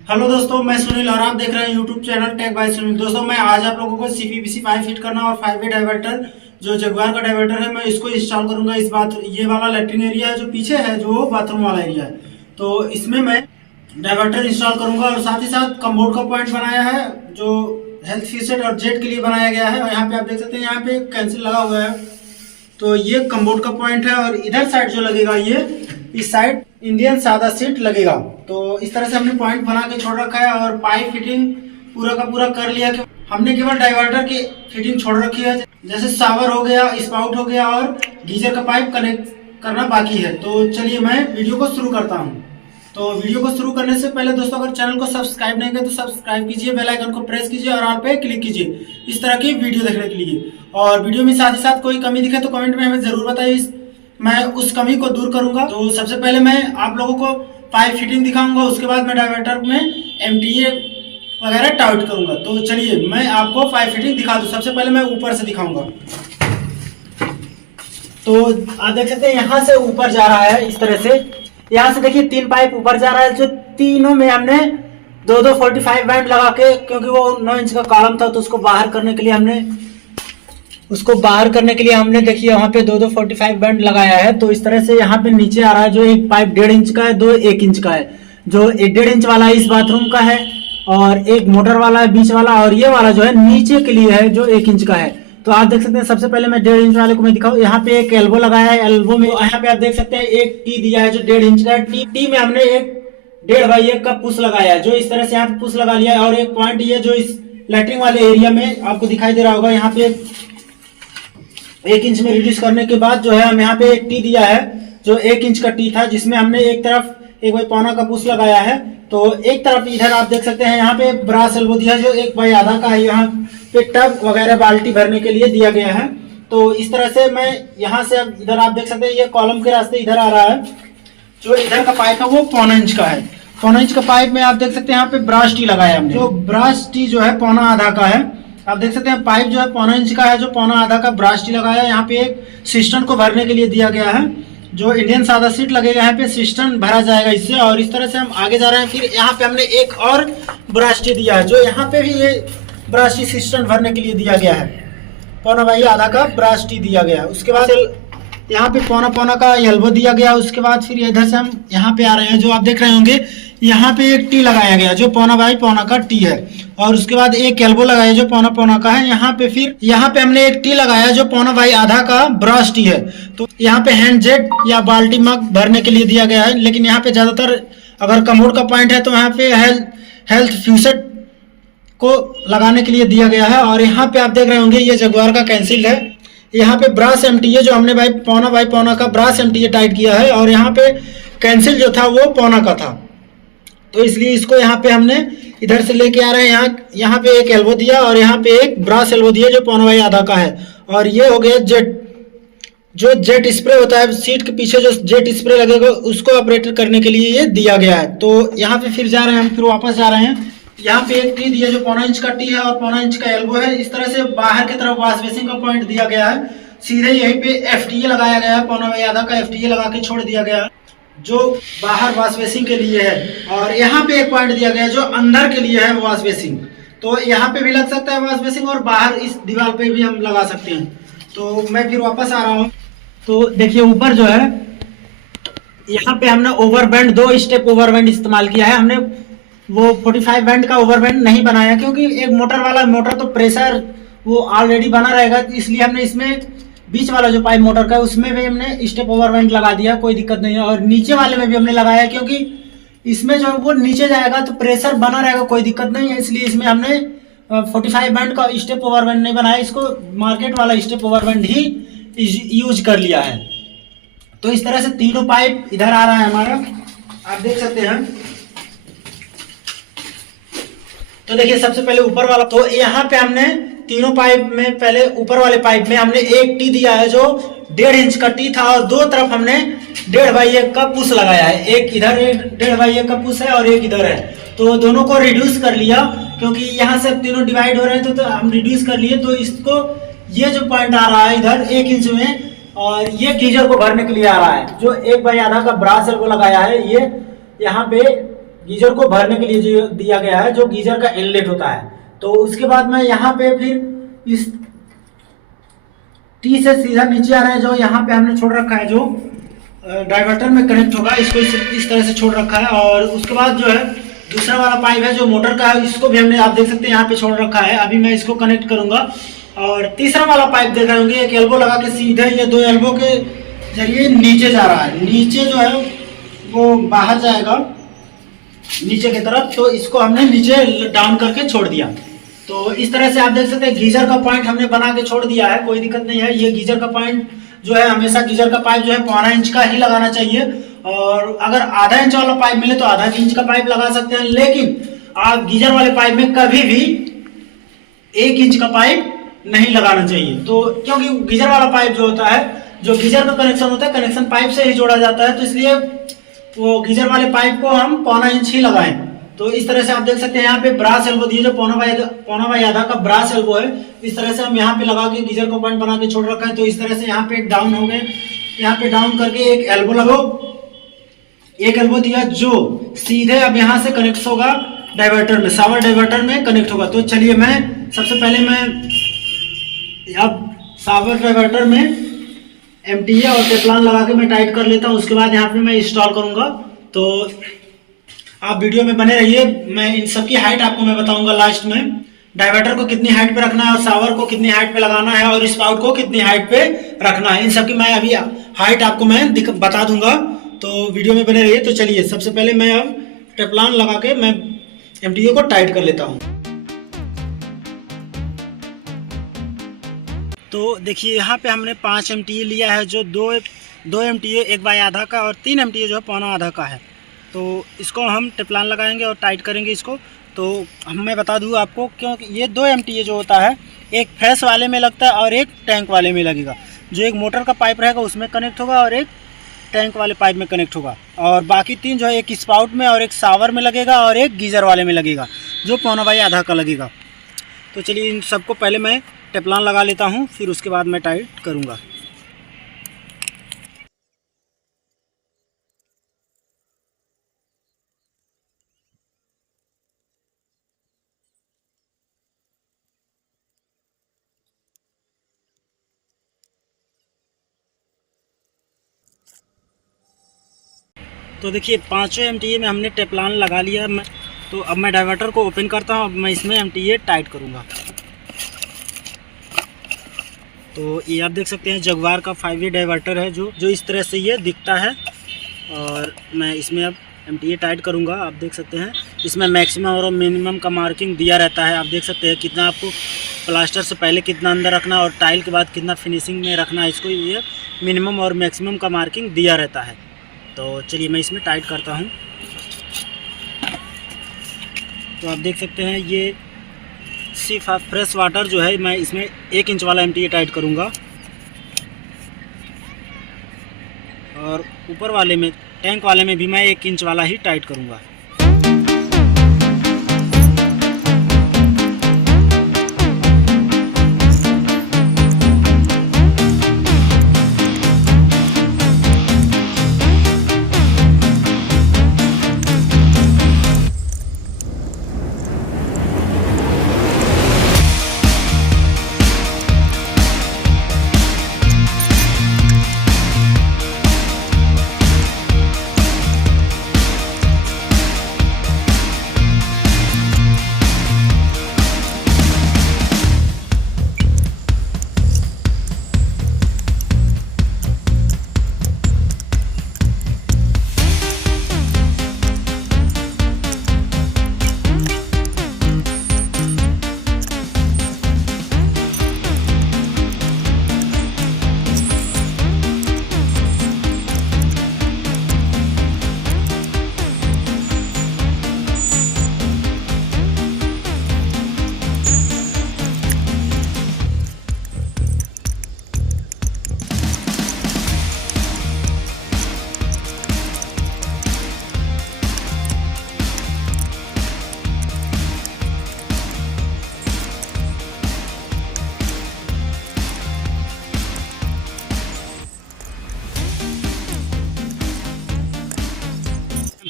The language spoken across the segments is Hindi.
हेलो दोस्तों, मैं सुनील और आप देख रहे हैं YouTube channel tech by Sunil. दोस्तों, मैं आज आप लोगों को सीपीवीसी पाइप फिट करना और 5 वे डाइवर्टर जो जगुआर का डाइवर्टर है मैं इसको इंस्टॉल करूंगा। इस बात ये वाला लेटरिन एरिया है जो पीछे है, जो बाथरूम वाला एरिया है, तो इसमें मैं डाइवर्टर इंस्टॉल करूंगा। और साथ ही साथ कमोड का पॉइंट बनाया है जो हेल्थ फीसेट और जेट के लिए बनाया गया है। और यहाँ पे आप देख सकते हैं, यहाँ पे कैंसिल लगा हुआ है, तो ये कमोड का पॉइंट है। और इधर साइड जो लगेगा, ये इस साइड इंडियन सादा सीट लगेगा। तो इस तरह से हमने पॉइंट बना के छोड़ रखा है और पाइप फिटिंग पूरा का पूरा कर लिया। कि हमने केवल डाइवर्टर की फिटिंग छोड़ रखी है, जैसे शावर हो गया, स्पाउट हो गया और गीजर का पाइप कनेक्ट करना बाकी है। तो चलिए मैं वीडियो को शुरू करता हूँ। तो वीडियो को शुरू करने से पहले दोस्तों, अगर चैनल को सब्सक्राइब नहीं किया तो सब्सक्राइब कीजिए, बेल आइकन को प्रेस कीजिए और ऑल पे क्लिक कीजिए इस तरह की वीडियो देखने के लिए। और वीडियो में साथ ही साथ कोई कमी दिखे तो कमेंट में हमें जरूर बताइए, मैं उस कमी को दूर करूंगा। तो सबसे पहले मैं आप लोगों को पाइप फिटिंग दिखाऊंगा, उसके बाद मैं डाइवर्टर में एमटीए वगैरह टाइट करूंगा। तो चलिए मैं आपको पाइप फिटिंग दिखा दूं। सबसे पहले मैं ऊपर से दिखाऊंगा। तो आप देख सकते हैं, यहाँ से ऊपर जा रहा है इस तरह से। यहाँ से देखिए 3 पाइप ऊपर जा रहा है, जो तीनों में हमने 2-2 45 बैंड लगा के, क्योंकि वो 9 इंच का कॉलम था तो उसको बाहर करने के लिए हमने देखिए यहाँ पे 2-2 45 बैंड लगाया है। तो इस तरह से यहाँ पे नीचे आ रहा है, जो एक पाइप 1.5 इंच का है, 2 1 इंच का है। जो एक 1.5 इंच वाला इस बाथरूम का है और एक मोटर वाला है बीच वाला, और ये वाला जो है नीचे के लिए है जो 1 इंच का है। तो आप देख सकते हैं, सबसे पहले मैं 1.5 इंच वाले को मैं दिखाऊं। यहाँ पे एक एल्बो लगाया है, एल्बो में यहाँ पे आप देख सकते हैं एक टी दिया है जो 1.5 इंच का है। टी में हमने एक 1.5x का पुश लगाया है, जो इस तरह से यहाँ पे पुश लगा लिया है। और एक पॉइंट ये जो इस लैट्रिन वाले एरिया में आपको दिखाई दे रहा होगा, यहाँ पे 1 इंच में रिड्यूस करने के बाद जो है हम यहाँ पे एक टी दिया है जो 1 इंच का टी था, जिसमें हमने एक तरफ 1/4 का पुश लगाया है। तो एक तरफ इधर आप देख सकते हैं, यहाँ पे ब्रास एल्बो दिया है जो 1/2 का है, यहाँ पे टब वगैरह बाल्टी भरने के लिए दिया गया है। तो इस तरह से मैं यहाँ से अब इधर आप देख सकते हैं, ये कॉलम के रास्ते इधर आ रहा है। जो इधर का पाइप है वो 1.25 इंच का है। 1.25 इंच का पाइप में आप देख सकते हैं यहाँ पे ब्रास टी लगाया है हमने। जो ब्रास टी जो है 1.25 का है। आप देख सकते हैं पाइप जो है 1.25 इंच का है, जो 1.25 का ब्रास टी लगाया है। यहाँ पे एक सिस्टम को भरने के लिए दिया गया है, जो इंडियन सादा सीट लगेगा, यहाँ पे सिस्टम भरा जाएगा इससे। और इस तरह से हम आगे जा रहे हैं। फिर यहाँ पे हमने एक और ब्रास टी दिया है, जो यहाँ पे भी ये ब्रास टी सिस्टम भरने के लिए दिया गया है। 1.25 का ब्रास टी दिया गया है। उसके बाद यहाँ पे 1.25 का एल्बो दिया गया। उसके बाद फिर इधर से हम यहाँ पे आ रहे हैं, जो आप देख रहे होंगे यहाँ पे एक टी लगाया गया जो 1.25 का टी है। और उसके बाद एक एल्बो लगाया जो 1.25 का है। यहाँ पे हमने एक टी लगाया जो 1.25 का ब्रास टी है। तो यहाँ पे हैंड जेट या बाल्टी मग भरने के लिए दिया गया है। लेकिन यहाँ पे ज्यादातर अगर कमोड का पॉइंट है तो यहाँ पे हेल्थ फ्यूसेट को लगाने के लिए दिया गया है। और यहाँ पे आप देख रहे होंगे ये जगुआर का कैंसिल है। यहाँ पे ब्रास एमटीए जो हमने भाई 1.25 का ब्रास एमटीए टाइट किया है, और यहाँ पे कैंसिल जो था वो 1.25 का था। तो इसलिए इसको यहाँ पे हमने इधर से लेके आ रहे हैं। यहाँ पे एक एल्बो दिया और यहाँ पे एक ब्रास एल्बो दिया जो 1.25 का है। और ये हो गया जेट, जो जेट स्प्रे होता है सीट के पीछे, जो जेट स्प्रे लगेगा उसको ऑपरेट करने के लिए ये दिया गया है। तो यहाँ पे फिर जा रहे हैं हम, फिर वापस जा रहे हैं। यहाँ पे एक टी दिया जो 1.25 इंच का टी है और 1.25 इंच का एल्बो है। इस तरह से बाहर की तरफ वॉश बेसिन का पॉइंट दिया गया है। सीधे यहीं पे एफटीए लगाया गया है, 1.25 का एफटीए लगा के छोड़ दिया गया है, जो बाहर वॉश बेसिन के लिए है। और यहाँ पे एक पॉइंट दिया गया है जो अंदर के लिए है वॉश बेसिन। तो यहाँ पे भी लग सकता है वॉश बेसिन, और बाहर इस दीवार पे भी हम लगा सकते हैं। तो मैं फिर वापस आ रहा हूँ। तो देखिए ऊपर जो है, यहाँ पे हमने ओवरबैंड 2 स्टेप ओवरबैंड इस्तेमाल किया है। हमने वो 45 बैंड का ओवरबैंड नहीं बनाया, क्योंकि एक मोटर तो प्रेशर वो ऑलरेडी बना रहेगा, इसलिए हमने इसमें बीच वाला जो पाइप मोटर का है उसमें भी हमने स्टेप ओवरबैंड लगा दिया, कोई दिक्कत नहीं है। और नीचे वाले में भी हमने लगाया, क्योंकि इसमें जो वो नीचे जाएगा तो प्रेशर बना रहेगा, कोई दिक्कत नहीं है। इसलिए इसमें हमने 45 बैंड का स्टेप ओवरबैंड नहीं बनाया, इसको मार्केट वाला स्टेप ओवरबैंड ही यूज कर लिया है। तो इस तरह से तीनों पाइप इधर आ रहा है हमारा, आप देख सकते हैं। तो देखिए सबसे पहले ऊपर वाला, तो यहाँ पे हमने तीनों पाइप में पहले ऊपर वाले पाइप में हमने एक टी दिया है जो 1.5 इंच का टी था, और 2 तरफ हमने 1.5x का पुश लगाया है। एक इधर 1.5x का पुश है और एक इधर है। तो दोनों को रिड्यूस कर लिया, क्योंकि यहाँ से तीनों डिवाइड हो रहे थे, तो हम रिड्यूस कर लिए। तो इसको ये जो पॉइंट आ रहा है इधर 1 इंच में, और ये गीजर को भरने के लिए आ रहा है, जो 1/2 का ब्रास एल्बो लगाया है। ये यहाँ पे गीजर को भरने के लिए जो दिया गया है, जो गीजर का इनलेट होता है। तो उसके बाद मैं यहाँ पे फिर इस टी से सीधा नीचे आ रहा है, जो यहाँ पे हमने छोड़ रखा है, जो डाइवर्टर में कनेक्ट होगा, इसको इस तरह से छोड़ रखा है। और उसके बाद जो है दूसरा वाला पाइप है जो मोटर का है, इसको भी हमने, आप देख सकते हैं, यहाँ पे छोड़ रखा है। अभी मैं इसको कनेक्ट करूंगा। और तीसरा वाला पाइप देख रहे होंगे, एक एल्बो लगा के सीधे ये 2 एल्बो के जरिए नीचे जा रहा है। नीचे जो है वो बाहर जाएगा नीचे की तरफ, तो इसको हमने नीचे डाउन करके छोड़ दिया। तो इस तरह से आप देख सकते हैं गीजर का पॉइंट हमने बना के छोड़ दिया है, कोई दिक्कत नहीं है। ये गीजर का पॉइंट जो है, हमेशा गीजर का पाइप जो है 1.25 इंच का ही लगाना चाहिए। और अगर आधा इंच वाला पाइप मिले तो आधा इंच का पाइप लगा सकते हैं, लेकिन आप गीजर वाले पाइप में कभी भी 1 इंच का पाइप नहीं लगाना चाहिए। तो क्योंकि गीजर वाला पाइप जो होता है, जो गीजर का कनेक्शन होता है, कनेक्शन पाइप से ही जोड़ा जाता है, तो इसलिए वो गीजर वाले पाइप को हम 1.25 इंच ही लगाएं। तो इस तरह से आप देख सकते हैं यहाँ पे ब्रास एल्बो दिए, जो पौना बाई आधा का ब्रास एल्बो है। इस तरह से हम यहाँ पे लगा के गीजर को पॉइंट बना के छोड़ रखा है। तो इस तरह से यहाँ पे डाउन हो गए, यहाँ पे डाउन करके एक एल्बो लगाओ, एक एल्बो दिया जो सीधे अब यहाँ से कनेक्ट होगा डाइवर्टर में, सावर डाइवर्टर में कनेक्ट होगा। तो चलिए मैं सबसे पहले मैं अब सावर डाइवर्टर में एमटीए और टेफ्लॉन लगा के मैं टाइट कर लेता हूँ। उसके बाद यहाँ पे मैं इंस्टॉल करूंगा। तो आप वीडियो में बने रहिए, मैं इन सब की हाइट आपको मैं बताऊंगा लास्ट में। डाइवर्टर को कितनी हाइट पे रखना है और सावर को कितनी हाइट पे लगाना है और स्पाउट को कितनी हाइट पे रखना है, इन सब की मैं अभी हाइट आपको मैं बता दूंगा। तो वीडियो में बने रहिए। तो चलिए सबसे पहले मैं अब टेफ्लॉन लगा के मैं एमटीए को टाइट कर लेता हूँ। तो देखिए यहाँ पे हमने 5 एमटीए लिया है, जो दो एमटीए 1 बाई आधा का और 3 एमटीए जो है 1.25 आधा का है। तो इसको हम टेफ्लॉन लगाएंगे और टाइट करेंगे इसको। तो मैं बता दूँ आपको, क्योंकि ये 2 एमटीए जो होता है, एक फ्रेश वाले में लगता है और एक टैंक वाले में लगेगा। जो एक मोटर का पाइप रहेगा उसमें कनेक्ट होगा और एक टैंक वाले पाइप में कनेक्ट होगा। और बाकी 3 जो है, एक स्पाउट में और एक सावर में लगेगा और एक गीजर वाले में लगेगा, जो 1.25 बाई आधा का लगेगा। तो चलिए इन सबको पहले मैं टेफ्लॉन लगा लेता हूँ, फिर उसके बाद मैं टाइट करूँगा। तो देखिए 5 एमटीए में हमने टेफ्लॉन लगा लिया। तो अब मैं डाइवर्टर को ओपन करता हूँ। अब मैं इसमें एमटीए टाइट करूँगा। तो ये आप देख सकते हैं जगवार का 5 वे डाइवर्टर है, जो इस तरह से ये दिखता है। और मैं इसमें अब एमटीए टाइट करूँगा। आप देख सकते हैं इसमें मैक्सिमम और मिनिमम का मार्किंग दिया रहता है। आप देख सकते हैं कितना आपको प्लास्टर से पहले कितना अंदर रखना और टाइल के बाद कितना फिनिशिंग में रखना है, इसको ये मिनिमम और मैक्सिमम का मार्किंग दिया रहता है। तो चलिए मैं इसमें टाइट करता हूँ। तो आप देख सकते हैं ये सिर्फ फ्रेश वाटर जो है, मैं इसमें 1 इंच वाला एमटीए टाइट करूँगा और ऊपर वाले में, टैंक वाले में भी मैं 1 इंच वाला ही टाइट करूँगा।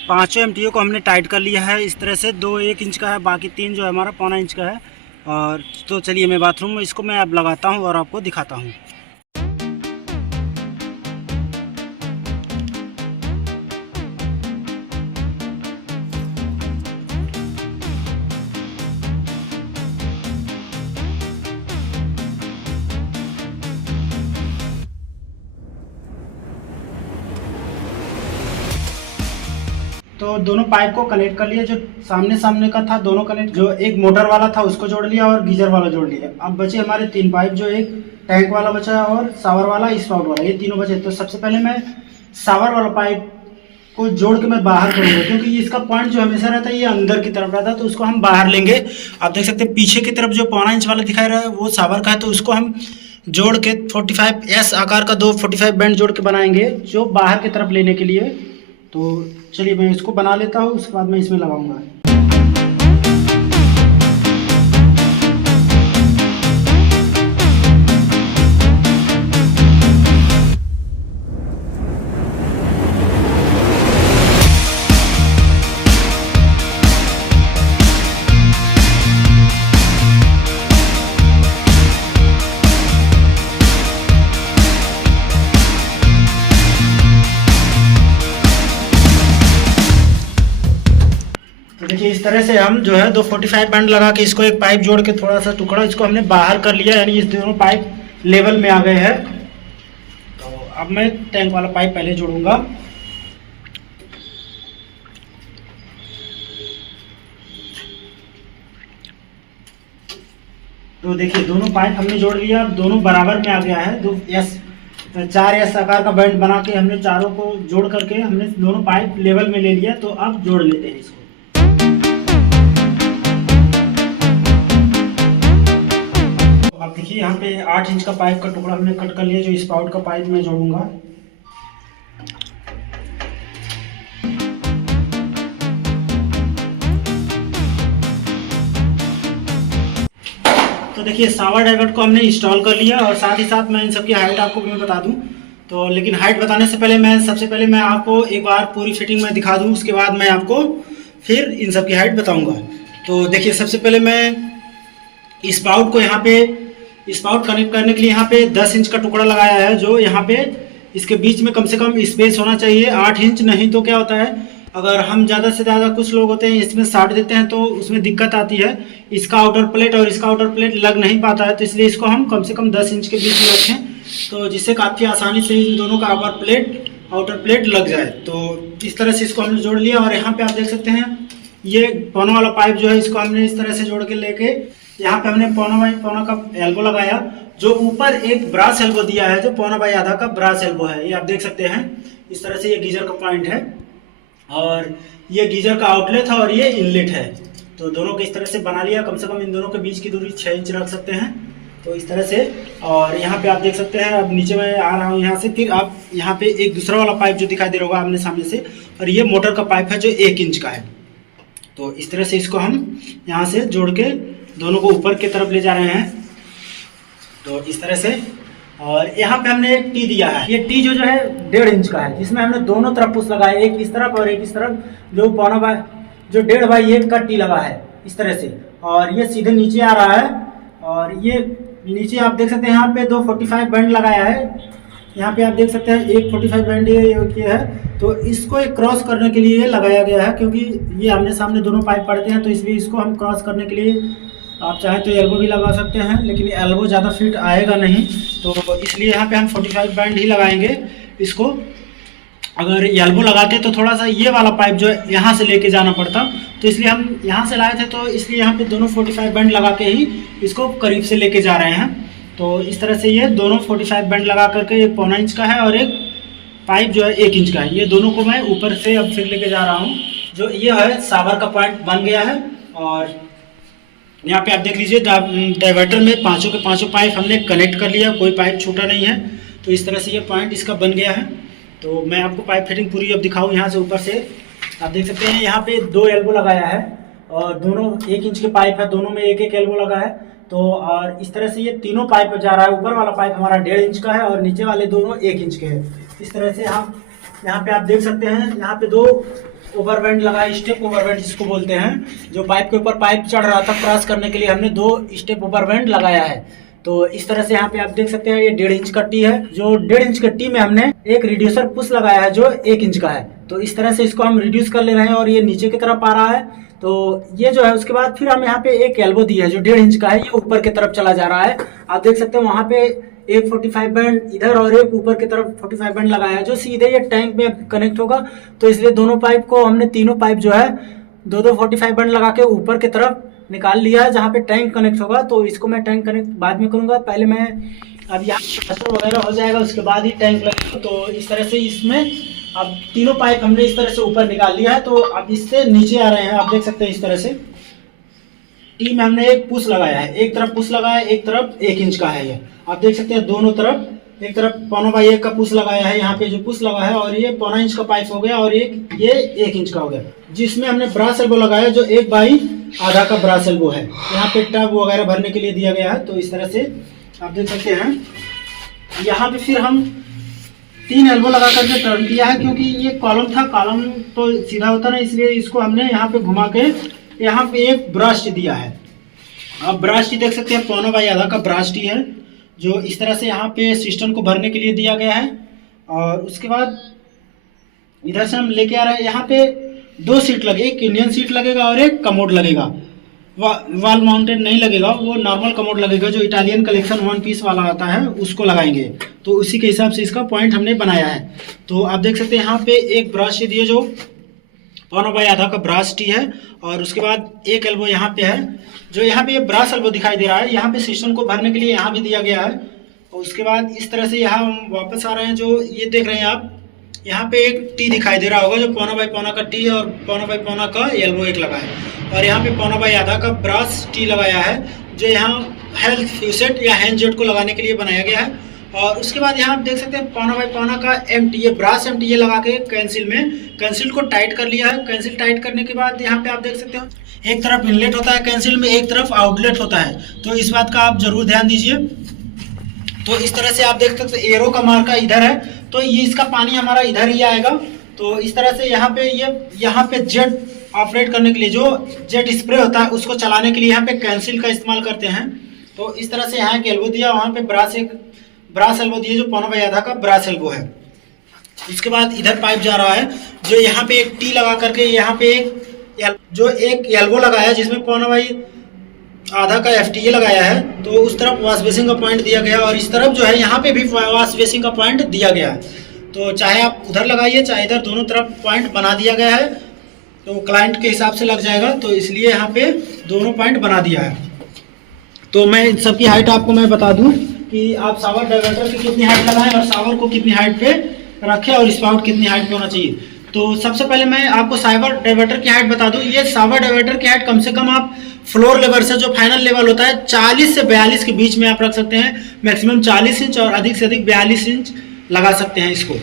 पाँचों एमटीओ को हमने टाइट कर लिया है इस तरह से। 2 1 इंच का है, बाकी 3 जो है हमारा 1.25 इंच का है। और तो चलिए मैं बाथरूम में इसको मैं अब लगाता हूँ और आपको दिखाता हूँ। तो दोनों पाइप को कनेक्ट कर लिया, जो सामने सामने का था दोनों कनेक्ट, जो एक मोटर वाला था उसको जोड़ लिया और गीजर वाला जोड़ लिया। अब बचे हमारे 3 पाइप, जो एक टैंक वाला बचा और शावर वाला, स्पाउट वाला, ये तीनों बचे। तो सबसे पहले मैं शावर वाला पाइप को जोड़ के मैं बाहर करूँगा, क्योंकि इसका पॉइंट जो हमेशा रहता है ये अंदर की तरफ रहता है, तो उसको हम बाहर लेंगे। आप देख सकते हैं पीछे की तरफ जो 1.25 इंच वाला दिखाई रहा है वो शावर का है, तो उसको हम जोड़ के 45S आकार का 2 45 बैंड जोड़ के बनाएंगे, जो बाहर की तरफ लेने के लिए। तो चलिए मैं इसको बना लेता हूँ, उसके बाद मैं इसमें लगाऊंगा। तो देखिए इस तरह से हम जो है 2 45 बैंड लगा के इसको एक पाइप जोड़ के थोड़ा सा टुकड़ा इसको हमने बाहर कर लिया, यानी इस दोनों पाइप लेवल में आ गए हैं। तो अब मैं टैंक वाला पाइप पहले जोड़ूंगा। तो देखिए दोनों पाइप हमने जोड़ लिया, अब दोनों बराबर में आ गया है। 4S आकार का बैंड बना के हमने चारों को जोड़ करके हमने दोनों पाइप लेवल में ले लिया। तो अब जोड़ लेते हैं इसको। अब देखिए यहाँ पे 8 इंच का पाइप का टुकड़ा हमने कट कर लिया, जो स्पाउट का पाइप मैं जोड़ूंगा। तो देखिए शावर डाइवर्ट को हमने इंस्टॉल कर लिया, और साथ ही साथ मैं इन सबकी हाइट आपको मैं बता दूं। तो लेकिन हाइट बताने से पहले सबसे पहले मैं आपको एक बार पूरी फिटिंग में दिखा दूं, उसके बाद मैं आपको फिर इन सबकी हाइट बताऊंगा। तो देखिए सबसे पहले मैं स्पाउट को यहाँ पे स्पाउट कनेक्ट करने के लिए यहाँ पे 10 इंच का टुकड़ा लगाया है, जो यहाँ पे इसके बीच में कम से कम स्पेस होना चाहिए 8 इंच। नहीं तो क्या होता है, अगर हम ज़्यादा से ज़्यादा कुछ लोग होते हैं इसमें साट देते हैं तो उसमें दिक्कत आती है। इसका आउटर प्लेट और इसका आउटर प्लेट लग नहीं पाता है, तो इसलिए इसको हम कम से कम 10 इंच के बीच में रखें, तो जिससे काफ़ी आसानी से इन दोनों का आउटर प्लेट लग जाए। तो इस तरह से इसको हमने जोड़ लिया। और यहाँ पे आप देख सकते हैं ये पौना वाला पाइप जो है, इसको हमने इस तरह से जोड़ के लेके यहाँ पे हमने पौना का एल्बो लगाया, जो ऊपर एक ब्रास एल्बो दिया है, जो पौना बाई आधा का ब्रास एल्बो है। ये आप देख सकते हैं इस तरह से ये गीजर का पॉइंट है, और ये गीजर का आउटलेट है, और ये इनलेट है। तो दोनों को इस तरह से बना लिया। कम से कम इन दोनों के बीच की दूरी 6 इंच रख सकते हैं, तो इस तरह से। और यहाँ पे आप देख सकते हैं, अब नीचे मैं आ रहा हूँ यहाँ से, फिर आप यहाँ पे एक दूसरा वाला पाइप जो दिखाई दे रहा होगा आपने सामने से, और ये मोटर का पाइप है जो 1 इंच का है। तो इस तरह से इसको हम यहाँ से जोड़ के दोनों को ऊपर की तरफ ले जा रहे हैं, तो इस तरह से। और यहाँ पे हमने एक टी दिया है, ये टी जो है 1.5 इंच का है, जिसमें हमने दोनों तरफ पुश लगाया, एक इस तरफ और एक इस तरफ, जो 1.5 बाई 1 का टी लगा है इस तरह से। और ये सीधे नीचे आ रहा है, और ये नीचे आप देख सकते हैं यहाँ पे 2 45 बैंड लगाया है। यहाँ पे आप देख सकते हैं एक 45 बैंड ये है, तो इसको एक क्रॉस करने के लिए लगाया गया है, क्योंकि ये आमने सामने दोनों पाइप पड़ते हैं, तो इसलिए इसको हम क्रॉस करने के लिए आप चाहे तो एल्बो भी लगा सकते हैं, लेकिन एल्बो ज़्यादा फिट आएगा नहीं, तो इसलिए यहाँ पे हम 45 बैंड ही लगाएंगे इसको। अगर एल्बो लगाते तो थोड़ा सा ये वाला पाइप जो है यहाँ से लेके जाना पड़ता, तो इसलिए हम यहाँ से लाए थे, तो इसलिए यहाँ पे दोनों 45 बैंड लगा के ही इसको करीब से लेके जा रहे हैं। तो इस तरह से ये दोनों 45 बैंड लगा करके, एक 1.25 इंच का है और एक पाइप जो है 1 इंच का है, ये दोनों को मैं ऊपर से अब फिर लेके जा रहा हूँ। जो ये है शावर का पॉइंट बन गया है, और यहाँ पे आप देख लीजिए डाइवर्टर में पांचों के पांचों पाइप हमने कनेक्ट कर लिया, कोई पाइप छूटा नहीं है। तो इस तरह से ये पॉइंट इसका बन गया है। तो मैं आपको पाइप फिटिंग पूरी अब दिखाऊँ यहाँ से ऊपर से। आप देख सकते हैं यहाँ पे 2 एल्बो लगाया है, और दोनों 1 इंच के पाइप है, दोनों में एक एक एल्बो लगा है। तो और इस तरह से ये तीनों पाइप जा रहा है। ऊपर वाला पाइप हमारा 1.5 इंच का है, और नीचे वाले दोनों 1 इंच के हैं। इस तरह से हम यहाँ पे आप देख सकते हैं, यहाँ पे 2 ओवरबैंड लगाया, स्टेप ओवरबैंड जिसको बोलते हैं, जो पाइप के ऊपर पाइप चढ़ रहा था क्रॉस करने के लिए हमने 2 स्टेप ओवरबैंड लगाया है। तो इस तरह से यहाँ पे आप देख सकते हैं ये 1.5 इंच का टी है। जो 1.5 इंच का टी में हमने एक रिड्यूसर पुश लगाया है जो 1 इंच का है। तो इस तरह से इसको हम रिड्यूस कर ले रहे हैं और ये नीचे की तरफ आ रहा है। तो ये जो है उसके बाद फिर हम यहाँ पे एक एल्बो दी है जो 1.5 इंच का है, ये ऊपर की तरफ चला जा रहा है। आप देख सकते हैं वहाँ पे एक 45 बैंड इधर और एक ऊपर की तरफ 45 बैंड लगाया है जो सीधे ये टैंक में कनेक्ट होगा। तो इसलिए दोनों पाइप को हमने, तीनों पाइप जो है 2-2 45 बैंड लगा के ऊपर की तरफ निकाल लिया है जहाँ पे टैंक कनेक्ट होगा। तो इसको मैं टैंक कनेक्ट बाद में करूँगा, पहले मैं अब यहाँ प्लास्टर वगैरह हो जाएगा उसके बाद ही टैंक लगेगा। तो इस तरह से इसमें अब तीनों पाइप हमने इस तरह से ऊपर निकाल लिया है। तो अब इससे नीचे आ रहे हैं, आप देख सकते हैं इस तरह से टी में हमने एक पुश लगाया है, एक तरफ पुश लगाया है, एक तरफ 1 इंच का है। ये आप देख सकते हैं दोनों तरफ, एक तरफ 1.25 का पुश लगाया है, यहाँ पे जो पुश लगा है, और ये 1.25 इंच का पाइप हो गया और एक ये 1 इंच का हो गया, जिसमें हमने ब्रास एल्बो लगाया जो 1/2 का ब्रास एल्बो है। यहाँ पे टब वगैरह भरने के लिए दिया गया है। तो इस तरह से आप देख सकते हैं यहाँ पे फिर हम 3 एल्बो लगा करके टर्न किया है, क्योंकि ये कॉलम था, कॉलम तो सीधा होता ना, इसलिए इसको हमने यहाँ पे घुमा के यहाँ पे एक ब्रास टी दिया है। अब ब्रास टी देख सकते हैं 1.25 का ब्रास टी है जो इस तरह से यहाँ पे सिस्टम को भरने के लिए दिया गया है। और उसके बाद इधर से हम लेके आ रहे हैं, यहाँ पे 2 सीट लगे, एक इंडियन सीट लगेगा और एक कमोड लगेगा। वाल माउंटेड नहीं लगेगा, वो नॉर्मल कमोड लगेगा जो इटालियन कलेक्शन 1 पीस वाला आता है उसको लगाएंगे। तो उसी के हिसाब से इसका पॉइंट हमने बनाया है। तो आप देख सकते हैं यहाँ पे एक ब्रास टी दिए जो 1.25 का ब्रास टी है, और उसके बाद एक एल्बो यहाँ पे है जो यहाँ पे ये ब्रास एल्बो दिखाई दे रहा है, यहाँ पे सिस्टम को भरने के लिए यहाँ भी दिया गया है। और उसके बाद इस तरह से यहाँ हम वापस आ रहे हैं, जो ये देख रहे हैं आप, यहाँ पे एक टी दिखाई दे रहा होगा जो 1.25 का टी है और 1.25 का एल्बो एक लगा है, और यहाँ पे 1.25 का ब्रास टी लगाया है जो यहाँ हेल्थ फ्यूसेट या हैंड जेट को लगाने के लिए बनाया गया है। और उसके बाद यहाँ आप देख सकते हैं 1.25 का एमटी, ये ब्रास एमटी ये लगा के कैंसिल को टाइट कर लिया है। कैंसिल टाइट करने के बाद यहाँ पे आप देख सकते हो एक तरफ इनलेट होता है कैंसिल में, एक तरफ आउटलेट होता है, तो इस बात का आप जरूर ध्यान दीजिए। तो इस तरह से आप देख सकते हैं एरो का मार्का इधर है, तो ये इसका पानी हमारा इधर ही आएगा। तो इस तरह से यहाँ पे यहाँ पे जेट ऑपरेट करने के लिए जो जेट स्प्रे होता है उसको चलाने के लिए यहाँ पे कैंसिल का इस्तेमाल करते हैं। तो इस तरह से यहाँ एक एल्बो दिया, वहाँ पे ब्रास एल्बो दिए जो 1.25 का ब्रास एल्बो है। इसके बाद इधर पाइप जा रहा है जो यहाँ पे एक टी लगा करके यहाँ पे एक एल्बो लगाया जिसमें 1.25 का FTA लगाया है। तो उस तरफ वॉश बेसिंग का पॉइंट दिया गया और इस तरफ जो है यहाँ पे भी वॉश बेसिंग का पॉइंट दिया गया है। तो चाहे आप उधर लगाइए चाहे इधर, दोनों तरफ पॉइंट बना दिया गया है, तो क्लाइंट के हिसाब से लग जाएगा, तो इसलिए यहाँ पे दोनों पॉइंट बना दिया है। तो मैं इन सबकी हाइट आपको मैं बता दूं कि आप शावर डाइवर्टर की कितनी हाइट लगाएं और शावर को कितनी हाइट पे रखें और स्पाउट कितनी हाइट पे होना चाहिए। तो सबसे पहले मैं आपको शावर डाइवर्टर की हाइट बता दूं। ये शावर डाइवर्टर की हाइट कम से कम आप फ्लोर लेवल से जो फाइनल लेवल होता है 40 से 42 के बीच में आप रख सकते हैं। मैक्सिमम 40 इंच और अधिक से अधिक 42 इंच लगा सकते हैं इसको।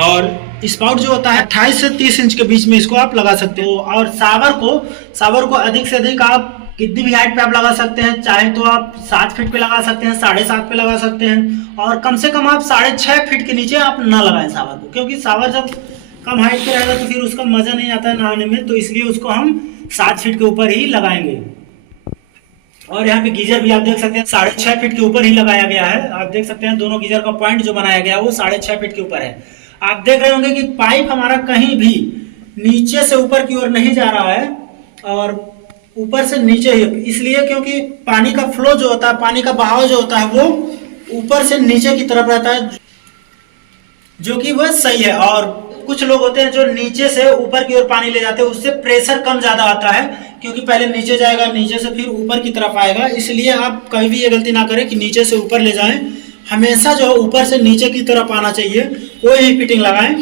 और स्पाउट जो होता है 28 से 30 इंच के बीच में इसको आप लगा सकते हो। और शावर को अधिक से अधिक आप कितनी भी हाइट पे आप लगा सकते हैं, चाहे तो आप 7 फीट पे लगा सकते हैं, 7.5 पे लगा सकते हैं, और कम से कम आप 6.5 फीट के नीचे आप ना लगाएं शावर को, क्योंकि शावर जब कम हाइट पे रहेगा तो फिर उसका मजा नहीं आता है नहाने में, तो इसलिए उसको हम 7 फीट के ऊपर ही लगाएंगे। और यहाँ पे गीजर भी आप देख सकते हैं 6.5 फीट के ऊपर ही लगाया गया है। आप देख सकते हैं दोनों गीजर का पॉइंट जो बनाया गया है वो 6.5 फीट के ऊपर है। आप देख रहे होंगे कि पाइप हमारा कहीं भी नीचे से ऊपर की ओर नहीं जा रहा है और ऊपर से नीचे ही, इसलिए क्योंकि पानी का फ्लो जो होता है, पानी का बहाव जो होता है वो ऊपर से नीचे की तरफ रहता है, जो कि वह सही है। और कुछ लोग होते हैं जो नीचे से ऊपर की ओर पानी ले जाते हैं, उससे प्रेशर कम ज्यादा आता है, क्योंकि पहले नीचे जाएगा, नीचे से फिर ऊपर की तरफ आएगा। इसलिए आप कभी भी ये गलती ना करें कि नीचे से ऊपर ले जाएं, हमेशा जो हो ऊपर से नीचे की तरफ आना चाहिए। कोई ही फिटिंग लगाएं,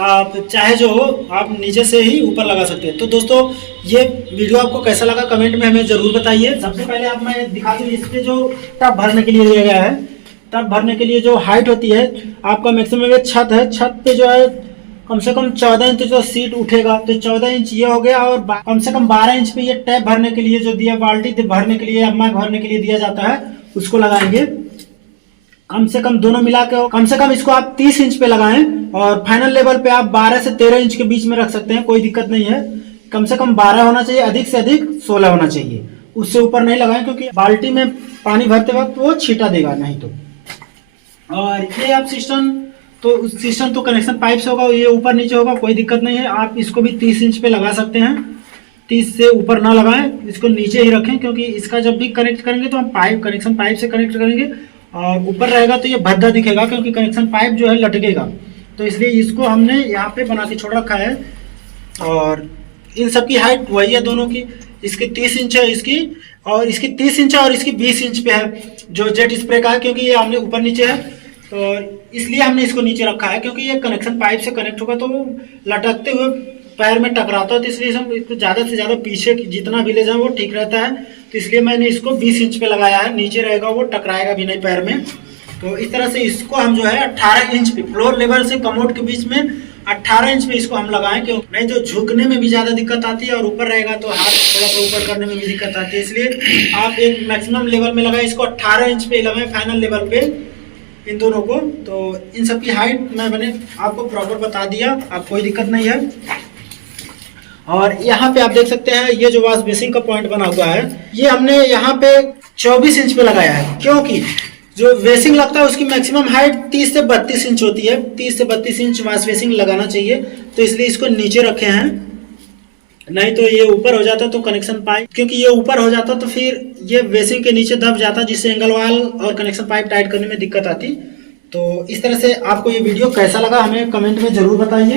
आप चाहे जो हो आप नीचे से ही ऊपर लगा सकते हैं। तो दोस्तों ये वीडियो आपको कैसा लगा कमेंट में हमें जरूर बताइए। सबसे पहले आप मैं दिखा दूं इसके जो टब भरने के लिए दिया गया है, टब भरने के लिए जो हाइट होती है आपका मैक्सिमम छत है, छत पे जो है कम से कम 14 इंच जो सीट उठेगा, तो 14 इंच ये हो गया। और कम से कम 12 इंच पे ये टैप भरने के लिए जो दिया, बाल्टी भरने के लिए, अम्मा भरने के लिए दिया जाता है, उसको लगाएंगे। कम से कम दोनों मिला के कम से कम इसको आप 30 इंच पे लगाएं और फाइनल लेवल पे आप 12 से 13 इंच के बीच में रख सकते हैं, कोई दिक्कत नहीं है। कम से कम 12 होना चाहिए, अधिक से अधिक 16 होना चाहिए, उससे ऊपर नहीं लगाएं क्योंकि बाल्टी में पानी भरते वक्त वो छींटा देगा नहीं तो। और ये आप सिस्टम तो कनेक्शन पाइप से होगा, ये ऊपर नीचे होगा, कोई दिक्कत नहीं है। आप इसको भी 30 इंच पे लगा सकते हैं, 30 से ऊपर ना लगाएं, इसको नीचे ही रखें क्योंकि इसका जब भी कनेक्ट करेंगे तो हम कनेक्शन पाइप से कनेक्ट करेंगे और ऊपर रहेगा तो ये भद्दा दिखेगा क्योंकि कनेक्शन पाइप जो है लटकेगा, तो इसलिए इसको हमने यहाँ पे बना के छोड़ रखा है। और इन सब की हाइट वही है दोनों की, इसकी 30 इंच है इसकी, और इसकी 30 इंच है और इसकी 20 इंच पे है जो जेट स्प्रे का है, क्योंकि ये हमने ऊपर नीचे है तो इसलिए हमने इसको नीचे रखा है, क्योंकि ये कनेक्शन पाइप से कनेक्ट होगा तो लटकते हुए पैर में टकराता है, तो इसलिए हम इसको ज़्यादा से ज़्यादा पीछे जितना भी ले जाएं वो ठीक रहता है। तो इसलिए मैंने इसको 20 इंच पे लगाया है, नीचे रहेगा वो टकराएगा भी नहीं पैर में। तो इस तरह से इसको हम जो है 18 इंच पे फ्लोर लेवल से कमोड के बीच में 18 इंच पे इसको हम लगाएं, क्यों नहीं तो झुकने में भी ज़्यादा दिक्कत आती है और ऊपर रहेगा तो हाथ थोड़ा सा ऊपर करने में भी दिक्कत आती है, इसलिए आप एक मैक्सिमम लेवल में लगाएं, इसको 18 इंच पे लगाएं फाइनल लेवल पे इन दोनों को। तो इन सब की हाइट मैंने आपको प्रॉपर बता दिया, आप कोई दिक्कत नहीं है। और यहाँ पे आप देख सकते हैं ये जो वॉश बेसिन का पॉइंट बना हुआ है ये हमने यहाँ पे 24 इंच पे लगाया है, क्योंकि जो वेसिंग लगता है उसकी मैक्सिमम हाइट 30 से 32 इंच होती है, 30 से 32 इंच वॉश बेसिंग लगाना चाहिए, तो इसलिए इसको नीचे रखे हैं। नहीं तो ये ऊपर हो जाता तो कनेक्शन पाइप, क्योंकि ये ऊपर हो जाता तो फिर ये बेसिंग के नीचे दब जाता जिससे एंगल वाल और कनेक्शन पाइप टाइट करने में दिक्कत आती। तो इस तरह से आपको ये वीडियो कैसा लगा हमें कमेंट में जरूर बताइए।